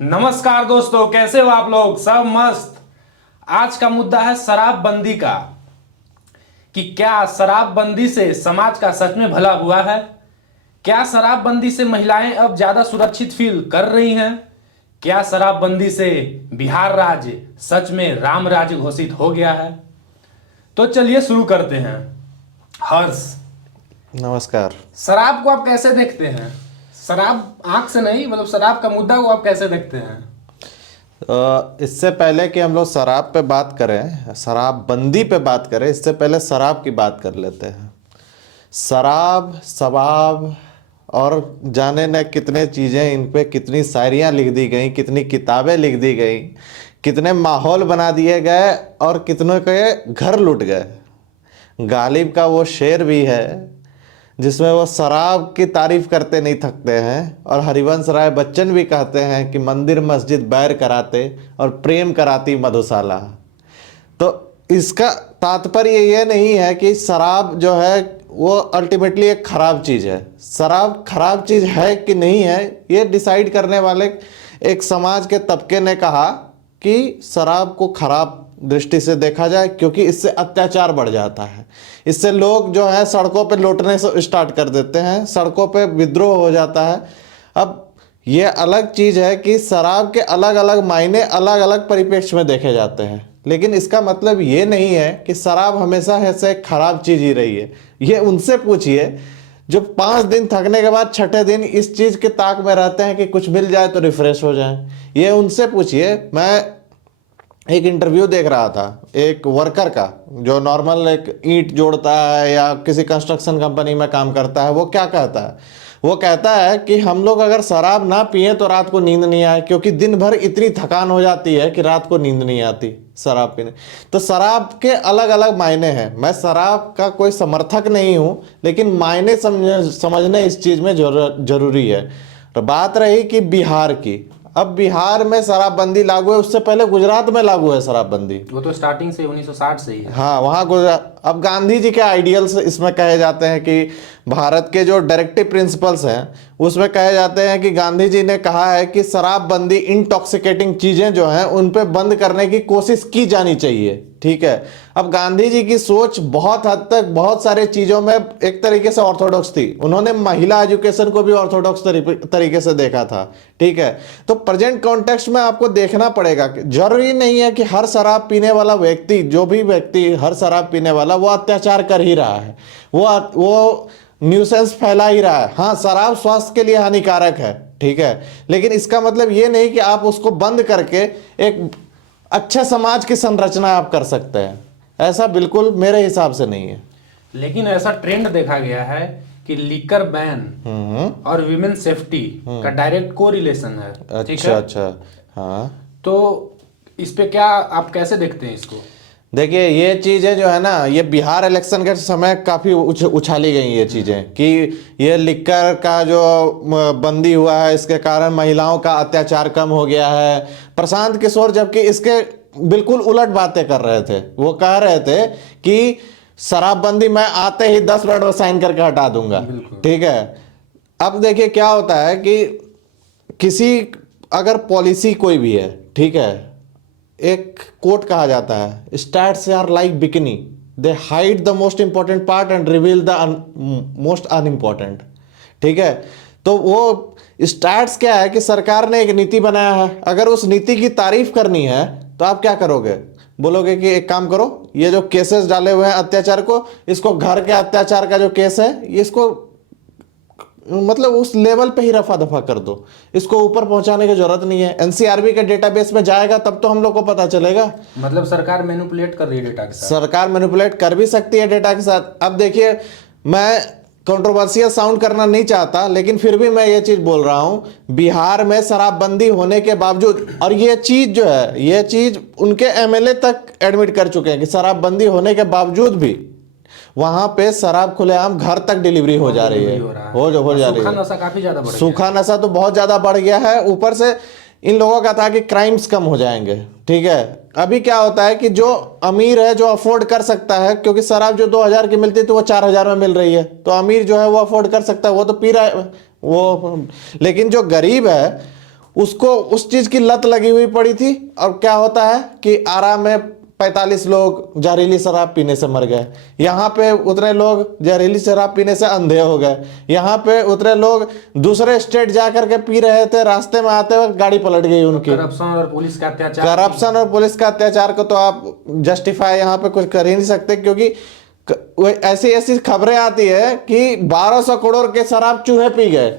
नमस्कार दोस्तों, कैसे हो आप लोग? सब मस्त। आज का मुद्दा है शराबबंदी का, कि क्या शराबबंदी से समाज का सच में भला हुआ है? क्या शराबबंदी से महिलाएं अब ज्यादा सुरक्षित फील कर रही हैं? क्या शराबबंदी से बिहार राज्य सच में राम राज्य घोषित हो गया है? तो चलिए शुरू करते हैं। हर्ष, नमस्कार। शराब को आप कैसे देखते हैं? शराब आंख से नहीं, मतलब शराब का मुद्दा को आप कैसे देखते हैं? इससे पहले कि हम लोग शराब पे बात करें, शराबबंदी पे बात करें, इससे पहले शराब की बात कर लेते हैं। शराब, शबाब और जाने न कितने चीज़ें, इन पे कितनी शायरियाँ लिख दी गई, कितनी किताबें लिख दी गई, कितने माहौल बना दिए गए और कितनों के घर लुट गए। गालिब का वो शेर भी है जिसमें वो शराब की तारीफ करते नहीं थकते हैं, और हरिवंश राय बच्चन भी कहते हैं कि मंदिर मस्जिद बैर कराते और प्रेम कराती मधुशाला। तो इसका तात्पर्य ये नहीं है कि शराब जो है वो अल्टीमेटली एक खराब चीज़ है। शराब खराब चीज़ है कि नहीं है, ये डिसाइड करने वाले एक समाज के तबके ने कहा कि शराब को खराब दृष्टि से देखा जाए, क्योंकि इससे अत्याचार बढ़ जाता है। इससे लोग जो है सड़कों पे लौटने से स्टार्ट कर देते हैं, सड़कों पे विद्रोह हो जाता है। अब ये अलग चीज़ है कि शराब के अलग अलग मायने अलग अलग परिप्रेक्ष्य में देखे जाते हैं, लेकिन इसका मतलब ये नहीं है कि शराब हमेशा ऐसे एक खराब चीज़ ही रही है। ये उनसे पूछिए जो 5 दिन थकने के बाद छठे दिन इस चीज़ के ताक में रहते हैं कि कुछ मिल जाए तो रिफ्रेश हो जाए। ये उनसे पूछिए। मैं एक इंटरव्यू देख रहा था एक वर्कर का, जो नॉर्मल एक ईंट जोड़ता है या किसी कंस्ट्रक्शन कंपनी में काम करता है। वो क्या कहता है? वो कहता है कि हम लोग अगर शराब ना पिए तो रात को नींद नहीं आए, क्योंकि दिन भर इतनी थकान हो जाती है कि रात को नींद नहीं आती शराब पीने। तो शराब के अलग अलग मायने हैं। मैं शराब का कोई समर्थक नहीं हूँ, लेकिन मायने समझने इस चीज़ में जरूरी है। तो बात रही कि बिहार की, अब बिहार में शराबबंदी लागू है, उससे पहले गुजरात में लागू है शराबबंदी। वो तो स्टार्टिंग से 1960 से ही है। हाँ, वहाँ गुजरात। अब गांधी जी के आइडियल्स इसमें कहे जाते हैं कि भारत के जो डायरेक्टिव प्रिंसिपल्स हैं उसमें कहे जाते हैं कि गांधी जी ने कहा है कि शराबबंदी, इंटॉक्सिकेटिंग चीज़ें जो हैं उन पे बंद करने की कोशिश की जानी चाहिए। ठीक है। अब गांधी जी की सोच बहुत हद तक बहुत सारे चीज़ों में एक तरीके से ऑर्थोडॉक्स थी। उन्होंने महिला एजुकेशन को भी ऑर्थोडॉक्स तरीके से देखा था। ठीक है। तो प्रेजेंट कॉन्टेक्स्ट में आपको देखना पड़ेगा कि जरूरी नहीं है कि हर शराब पीने वाला व्यक्ति, जो भी व्यक्ति हर शराब पीने वाला, वो अत्याचार कर ही रहा है, वो न्यूसेंस फैला ही रहा है। हाँ, शराब स्वास्थ्य के लिए हानिकारक है, ठीक है, लेकिन इसका मतलब ये नहीं कि आप उसको बंद करके एक अच्छे समाज की संरचना आप कर सकते हैं। ऐसा बिल्कुल मेरे हिसाब से नहीं है। लेकिन ऐसा ट्रेंड देखा गया है कि लिकर बैन और विमेन सेफ्टी का डायरेक्ट को रिलेशन है। ठीक अच्छा है? अच्छा। हाँ, तो इस पे क्या आप कैसे देखते हैं इसको? देखिए, ये चीज़ें जो है ना, ये बिहार इलेक्शन के समय काफ़ी उछाली गई ये चीज़ें कि ये लिकर का जो बंदी हुआ है इसके कारण महिलाओं का अत्याचार कम हो गया है। प्रशांत किशोर जबकि इसके बिल्कुल उलट बातें कर रहे थे। वो कह रहे थे कि शराबबंदी मैं आते ही 10 मिनट में साइन करके हटा दूंगा। ठीक है। अब देखिए क्या होता है कि किसी, अगर पॉलिसी कोई भी है, ठीक है, एक कोट कहा जाता है, stats are like bikini, they hide the most important part and reveal the most unimportant. ठीक है। तो वो स्टैट्स क्या है कि सरकार ने एक नीति बनाया है, अगर उस नीति की तारीफ करनी है तो आप क्या करोगे? बोलोगे कि एक काम करो, ये जो केसेस डाले हुए हैं अत्याचार को, इसको घर के अत्याचार का जो केस है, इसको मतलब उस लेवल पे ही रफा दफा कर दो, इसको ऊपर पहुंचाने की जरूरत नहीं है। एनसीआरबी के डेटाबेस में जाएगा तब तो हम लोग को पता चलेगा। मतलब सरकार मैनिपुलेट कर रही है डेटा के साथ। सरकार मैनिपुलेट कर भी सकती है डेटा के साथ। अब देखिए, मैं कंट्रोवर्शियल साउंड करना नहीं चाहता, लेकिन फिर भी मैं ये चीज बोल रहा हूं, बिहार में शराबबंदी होने के बावजूद, और ये चीज जो है, ये चीज उनके एमएलए तक एडमिट कर चुके हैं कि शराबबंदी होने के बावजूद भी वहां पे शराब खुलेआम घर तक डिलीवरी हो जा रही है, हो जा रही है। सूखा नशा काफी ज्यादा बढ़ गया है। सूखा नशा तो बहुत ज्यादा बढ़ गया है। ऊपर से इन लोगों का था कि क्राइम्स कम हो जाएंगे। ठीक है। अभी क्या होता है कि जो अमीर है, जो अफोर्ड कर सकता है, क्योंकि शराब जो 2000 की मिलती है तो वो 4000 में मिल रही है, तो अमीर जो है वो अफोर्ड कर सकता है, वो तो पी रहा है वो। लेकिन जो गरीब है उसको उस चीज की लत लगी हुई पड़ी थी, और क्या होता है कि आरा में 45 लोग जहरीली शराब पीने से मर गए, यहाँ पे उतने लोग जहरीली शराब पीने से अंधे हो गए, यहाँ पे उतने लोग दूसरे स्टेट जा करके पी रहे थे, रास्ते में आते वक्त गाड़ी पलट गई उनकी। करप्शन और पुलिस का अत्याचार, करप्शन और पुलिस का अत्याचार को तो आप जस्टिफाई यहाँ पे कुछ कर ही नहीं सकते, क्योंकि ऐसी ऐसी खबरें आती है कि 1200 करोड़ के शराब चूहे पी गए।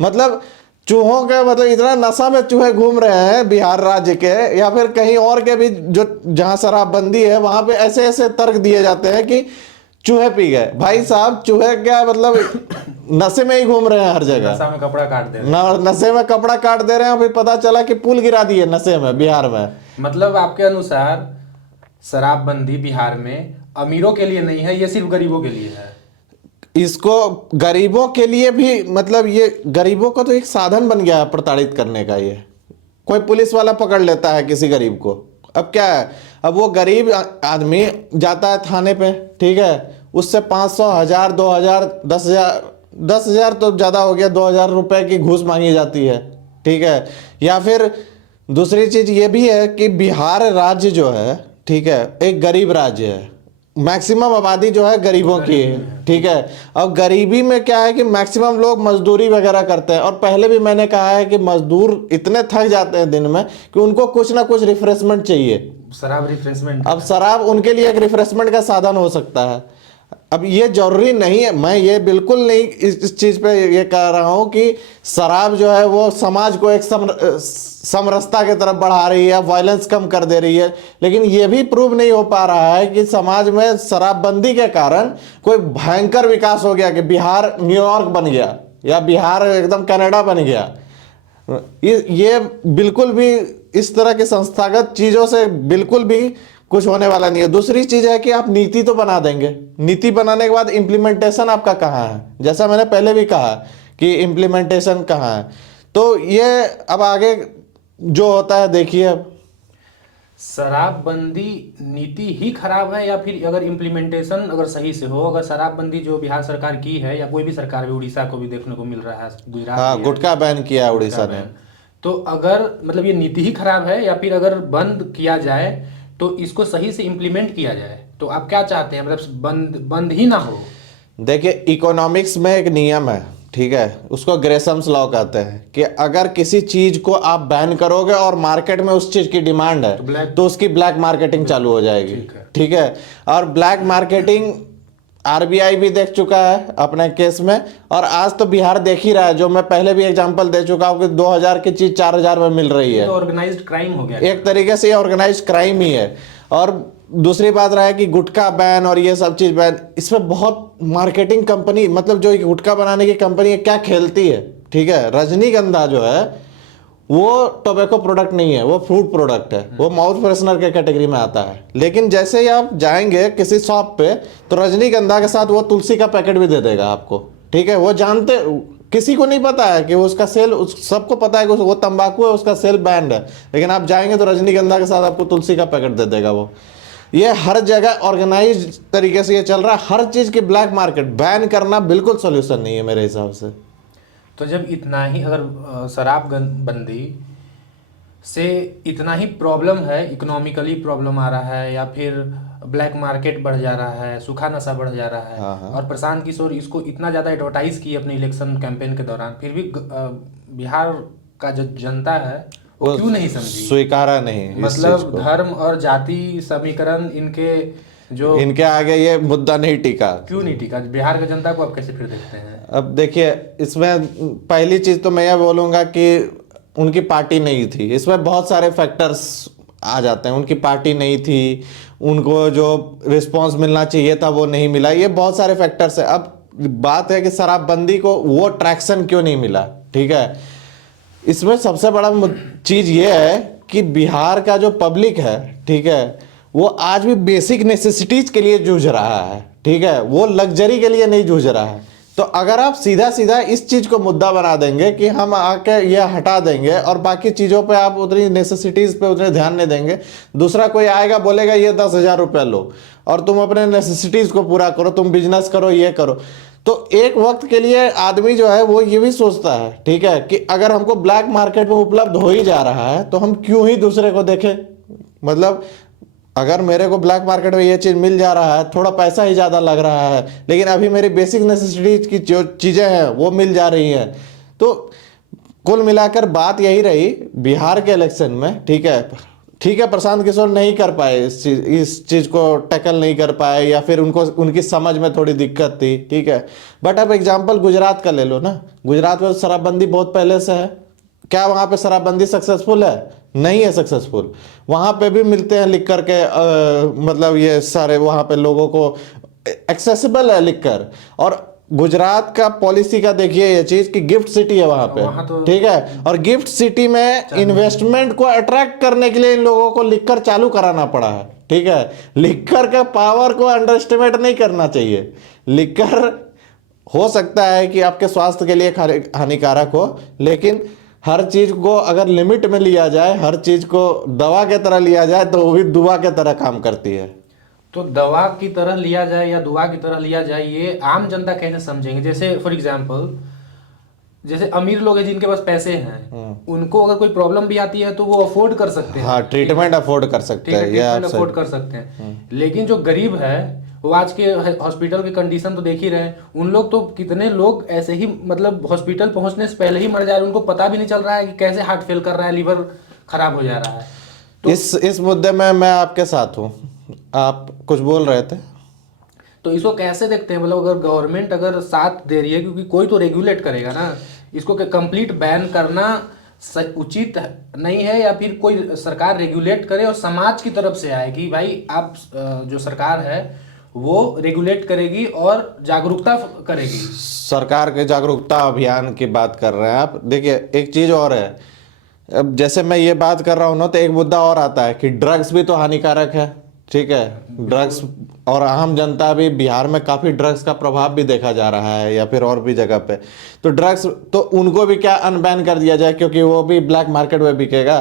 मतलब चूहों के, मतलब इतना नशा में चूहे घूम रहे हैं बिहार राज्य के या फिर कहीं और के भी, जो जहां शराबबंदी है वहां पे ऐसे ऐसे तर्क दिए जाते हैं कि चूहे पी गए। भाई साहब, चूहे क्या मतलब नशे में ही घूम रहे हैं हर जगह, नशा में कपड़ा काट दे रहे हैं। नशे में कपड़ा काट दे रहे हैं। फिर पता चला कि पुल गिरा दिए नशे में बिहार में। मतलब आपके अनुसार शराबबंदी बिहार में अमीरों के लिए नहीं है, ये सिर्फ गरीबों के लिए है। इसको गरीबों के लिए भी, मतलब ये गरीबों का तो एक साधन बन गया है प्रताड़ित करने का। ये कोई पुलिस वाला पकड़ लेता है किसी गरीब को, अब क्या है, अब वो गरीब आदमी जाता है थाने पे, ठीक है, उससे 500, 1000, 2000, 10,000 तो ज़्यादा हो गया, 2000 रुपए की घूस मांगी जाती है, ठीक है। या फिर दूसरी चीज़ ये भी है कि बिहार राज्य जो है, ठीक है, एक गरीब राज्य है। मैक्सिमम आबादी जो है गरीबों की है, ठीक है। और गरीबी में क्या है कि मैक्सिमम लोग मजदूरी वगैरह करते हैं, और पहले भी मैंने कहा है कि मजदूर इतने थक जाते हैं दिन में कि उनको कुछ ना कुछ रिफ्रेशमेंट चाहिए। शराब रिफ्रेशमेंट, अब शराब उनके लिए एक रिफ्रेशमेंट का साधन हो सकता है। अब ये जरूरी नहीं है, मैं ये बिल्कुल नहीं इस चीज़ पे ये कह रहा हूँ कि शराब जो है वो समाज को एक समरसता की तरफ बढ़ा रही है, वायलेंस कम कर दे रही है, लेकिन ये भी प्रूव नहीं हो पा रहा है कि समाज में शराबबंदी के कारण कोई भयंकर विकास हो गया, कि बिहार न्यूयॉर्क बन गया या बिहार एकदम कनाडा बन गया। ये बिल्कुल भी इस तरह के संस्थागत चीज़ों से बिल्कुल भी कुछ होने वाला नहीं है। दूसरी चीज है कि आप नीति तो बना देंगे, नीति बनाने के बाद इम्प्लीमेंटेशन आपका कहाँ है, जैसा मैंने पहले भी कहा कि इम्प्लीमेंटेशन कहाँ है। तो ये अब आगे जो होता है देखिए। अब शराबबंदी नीति ही खराब है, या फिर अगर इम्प्लीमेंटेशन अगर सही से हो, अगर शराबबंदी जो बिहार सरकार की है या कोई भी सरकार भी, उड़ीसा को भी देखने को मिल रहा है, गुजरात हाँ, भी है, गुटखा बैन किया है उड़ीसा ने। तो अगर मतलब ये नीति ही खराब है, या फिर अगर बंद किया जाए तो इसको सही से इम्प्लीमेंट किया जाए, तो आप क्या चाहते हैं, मतलब बंद ही ना हो? देखिए, इकोनॉमिक्स में एक नियम है, ठीक है, उसको ग्रेसम्स लॉ कहते हैं, कि अगर किसी चीज को आप बैन करोगे और मार्केट में उस चीज की डिमांड है तो उसकी ब्लैक मार्केटिंग चालू हो जाएगी, ठीक है। और ब्लैक मार्केटिंग आरबीआई भी देख चुका है अपने केस में, और आज तो बिहार देख ही रहा है। जो मैं पहले भी एग्जांपल दे चुका हूँ कि 2000 की चीज 4000 में मिल रही है। तो ऑर्गेनाइज्ड क्राइम हो गया, एक तरीके से ये ऑर्गेनाइज्ड क्राइम ही है। और दूसरी बात रहा है कि गुटखा बैन और ये सब चीज बैन, इसमें बहुत मार्केटिंग कंपनी, मतलब जो गुटखा बनाने की कंपनी है क्या खेलती है, ठीक है। रजनीगंधा जो है वो टोबैको प्रोडक्ट नहीं है, वो फ्रूट प्रोडक्ट है, वो माउथ फ्रेशनर के कैटेगरी में आता है। लेकिन जैसे ही आप जाएंगे किसी शॉप पे तो रजनीगंधा के साथ वो तुलसी का पैकेट भी दे देगा आपको, ठीक है। वो जानते, किसी को नहीं पता है कि वो उसका सेल, सबको पता है कि वो तंबाकू है, उसका सेल बैंड है, लेकिन आप जाएंगे तो रजनीगंधा के साथ आपको तुलसी का पैकेट दे देगा वो। ये हर जगह ऑर्गेनाइज तरीके से ये चल रहा है। हर चीज की ब्लैक मार्केट बैन करना बिल्कुल सोल्यूशन नहीं है मेरे हिसाब से। तो जब इतना ही अगर शराबबंदी से इतना ही प्रॉब्लम है, इकोनॉमिकली प्रॉब्लम आ रहा है, या फिर ब्लैक मार्केट बढ़ जा रहा है, सूखा नशा बढ़ जा रहा है, हाँ। और प्रशांत किशोर इसको इतना ज़्यादा एडवर्टाइज किए अपने इलेक्शन कैंपेन के दौरान, फिर भी बिहार का जो जनता है वो क्यों नहीं समझी, स्वीकारा नहीं। मतलब धर्म और जाति समीकरण इनके आगे ये मुद्दा नहीं टिका, क्यों नहीं टिका? बिहार की जनता को आप कैसे फिर देखते हैं? अब देखिए, इसमें पहली चीज तो मैं यह बोलूंगा कि उनकी पार्टी नहीं थी। इसमें बहुत सारे फैक्टर्स आ जाते हैं। उनकी पार्टी नहीं थी, उनको जो रिस्पांस मिलना चाहिए था वो नहीं मिला, ये बहुत सारे फैक्टर्स है। अब बात है कि शराबबंदी को वो ट्रैक्शन क्यों नहीं मिला, ठीक है। इसमें सबसे बड़ा चीज ये है कि बिहार का जो पब्लिक है, ठीक है, वो आज भी बेसिक नेसेसिटीज के लिए जूझ रहा है, ठीक है, वो लग्जरी के लिए नहीं जूझ रहा है। तो अगर आप सीधा सीधा इस चीज को मुद्दा बना देंगे कि हम आके ये हटा देंगे और बाकी चीजों पे आप उतनी नेसेसिटीज पे उतने ध्यान नहीं देंगे, दूसरा कोई आएगा बोलेगा ये 10,000 रुपया लो और तुम अपने नेसेसिटीज को पूरा करो, तुम बिजनेस करो, ये करो, तो एक वक्त के लिए आदमी जो है वो ये भी सोचता है, ठीक है, कि अगर हमको ब्लैक मार्केट में उपलब्ध हो ही जा रहा है तो हम क्यों ही दूसरे को देखें। मतलब अगर मेरे को ब्लैक मार्केट में ये चीज़ मिल जा रहा है, थोड़ा पैसा ही ज़्यादा लग रहा है, लेकिन अभी मेरी बेसिक नेसेसिटीज की जो चीज़ें हैं वो मिल जा रही हैं, तो कुल मिलाकर बात यही रही बिहार के इलेक्शन में। ठीक है, प्रशांत किशोर नहीं कर पाए इस चीज़ को टैकल नहीं कर पाए, या फिर उनको उनकी समझ में थोड़ी दिक्कत थी, ठीक है। बट अब एग्जांपल गुजरात का ले लो ना, गुजरात में शराबबंदी बहुत पहले से है। क्या वहाँ पे शराबबंदी सक्सेसफुल है? नहीं है सक्सेसफुल। वहाँ पे भी मिलते हैं लिख कर के मतलब ये सारे वहाँ पे लोगों को एक्सेसिबल है लिख कर। और गुजरात का पॉलिसी का देखिए ये चीज कि गिफ्ट सिटी है वहां पे, तो ठीक है, और गिफ्ट सिटी में इन्वेस्टमेंट को अट्रैक्ट करने के लिए इन लोगों को लिखकर चालू कराना पड़ा है, ठीक है। लिखकर का पावर को अंडर एस्टिमेट नहीं करना चाहिए। लिखकर हो सकता है कि आपके स्वास्थ्य के लिए हानिकारक हो, लेकिन हर चीज को अगर लिमिट में लिया जाए, हर चीज को दवा के तरह लिया जाए तो वो भी दुआ के तरह काम करती है। तो दवा की तरह लिया जाए या दुआ की तरह लिया जाए, ये आम जनता कैसे समझेंगे? जैसे फॉर एग्जांपल, जैसे अमीर लोग हैं जिनके पास पैसे हैं, उनको अगर कोई प्रॉब्लम भी आती है तो वो अफोर्ड कर सकते हैं। हाँ, ट्रीटमेंट अफोर्ड कर सकते हैं, ट्रीटमेंट अफोर्ड कर सकते हैं। लेकिन जो गरीब है वो आज के हॉस्पिटल की कंडीशन तो देख ही रहे हैं। उन लोग तो कितने लोग ऐसे ही मतलब हॉस्पिटल पहुंचने से पहले ही मर जा रहे हैं, उनको पता भी नहीं चल रहा है कि कैसे हार्ट फेल कर रहा है, लीवर खराब हो जा रहा है। तो इस मुद्दे में मैं आपके साथ हूँ। आप कुछ बोल रहे थे, तो इसको कैसे देखते हैं? मतलब अगर गवर्नमेंट अगर साथ दे रही है, क्योंकि कोई तो रेगुलेट करेगा ना इसको, कंप्लीट बैन करना उचित नहीं है, या फिर कोई सरकार रेगुलेट करे और समाज की तरफ से आए कि भाई आप जो सरकार है वो रेगुलेट करेगी और जागरूकता करेगी। सरकार के जागरूकता अभियान की बात कर रहे हैं आप। देखिए एक चीज और है, अब जैसे मैं ये बात कर रहा हूँ ना, तो एक मुद्दा और आता है कि ड्रग्स भी तो हानिकारक है, ठीक है। ड्रग्स और आम जनता भी, बिहार में काफ़ी ड्रग्स का प्रभाव भी देखा जा रहा है, या फिर और भी जगह पे। तो ड्रग्स तो उनको भी क्या अनबैन कर दिया जाए क्योंकि वो भी ब्लैक मार्केट में बिकेगा?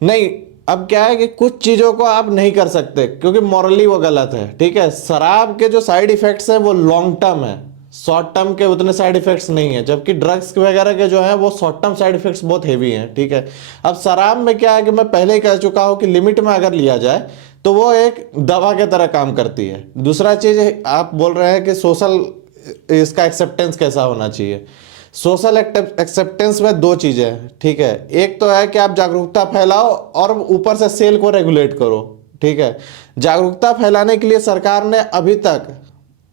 नहीं। अब क्या है कि कुछ चीज़ों को आप नहीं कर सकते क्योंकि मॉरली वो गलत है, ठीक है। शराब के जो साइड इफ़ेक्ट्स हैं वो लॉन्ग टर्म है, शॉर्ट टर्म के उतने साइड इफेक्ट्स नहीं है, जबकि ड्रग्स वगैरह के जो है वो शॉर्ट टर्म साइड इफेक्ट्स बहुत हेवी हैं, ठीक है। अब शराब में क्या है कि मैं पहले ही कह चुका हूँ कि लिमिट में अगर लिया जाए तो वो एक दवा के तरह काम करती है। दूसरा चीज़ आप बोल रहे हैं कि सोशल इसका एक्सेप्टेंस कैसा होना चाहिए। सोशल एक्सेप्टेंस में दो चीज़ें हैं, ठीक है। एक तो है कि आप जागरूकता फैलाओ और ऊपर से सेल को रेगुलेट करो, ठीक है। जागरूकता फैलाने के लिए सरकार ने अभी तक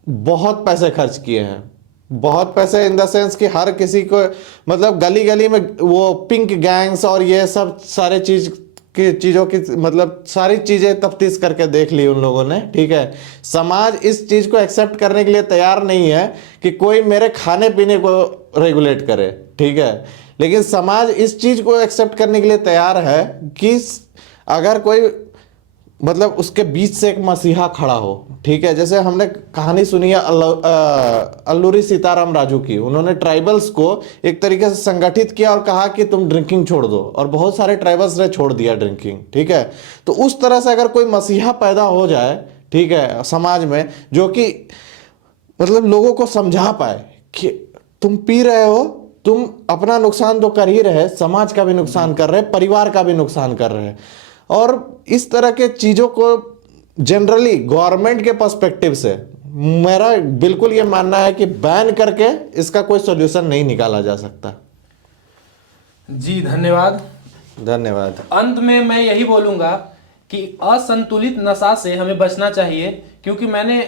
बहुत पैसे खर्च किए हैं, बहुत पैसे इन द सेंस कि हर किसी को मतलब गली गली में वो पिंक गैंग्स और ये सब सारे चीज़ों की मतलब सारी चीज़ें तफ्तीश करके देख ली उन लोगों ने, ठीक है। समाज इस चीज़ को एक्सेप्ट करने के लिए तैयार नहीं है कि कोई मेरे खाने पीने को रेगुलेट करे, ठीक है। लेकिन समाज इस चीज़ को एक्सेप्ट करने के लिए तैयार है कि अगर कोई मतलब उसके बीच से एक मसीहा खड़ा हो, ठीक है। जैसे हमने कहानी सुनी है अल्लूरी सीताराम राजू की, उन्होंने ट्राइबल्स को एक तरीके से संगठित किया और कहा कि तुम ड्रिंकिंग छोड़ दो, और बहुत सारे ट्राइबल्स ने छोड़ दिया ड्रिंकिंग, ठीक है। तो उस तरह से अगर कोई मसीहा पैदा हो जाए, ठीक है, समाज में, जो कि मतलब लोगों को समझा पाए कि तुम पी रहे हो, तुम अपना नुकसान तो कर ही रहे, समाज का भी नुकसान कर रहे, परिवार का भी नुकसान कर रहे। और इस तरह के चीज़ों को जनरली गवर्नमेंट के पर्सपेक्टिव से मेरा बिल्कुल ये मानना है कि बैन करके इसका कोई सॉल्यूशन नहीं निकाला जा सकता। जी धन्यवाद। धन्यवाद। अंत में मैं यही बोलूंगा कि असंतुलित नशा से हमें बचना चाहिए, क्योंकि मैंने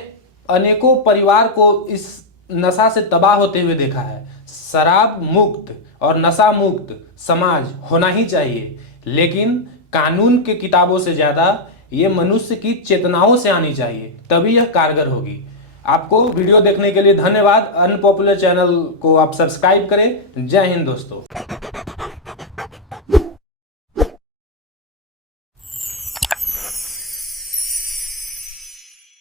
अनेकों परिवार को इस नशा से तबाह होते हुए देखा है। शराब मुक्त और नशा मुक्त समाज होना ही चाहिए, लेकिन कानून के किताबों से ज्यादा ये मनुष्य की चेतनाओं से आनी चाहिए, तभी यह कारगर होगी। आपको वीडियो देखने के लिए धन्यवाद। अनपॉपुलर चैनल को आप सब्सक्राइब करें। जय हिंद दोस्तों।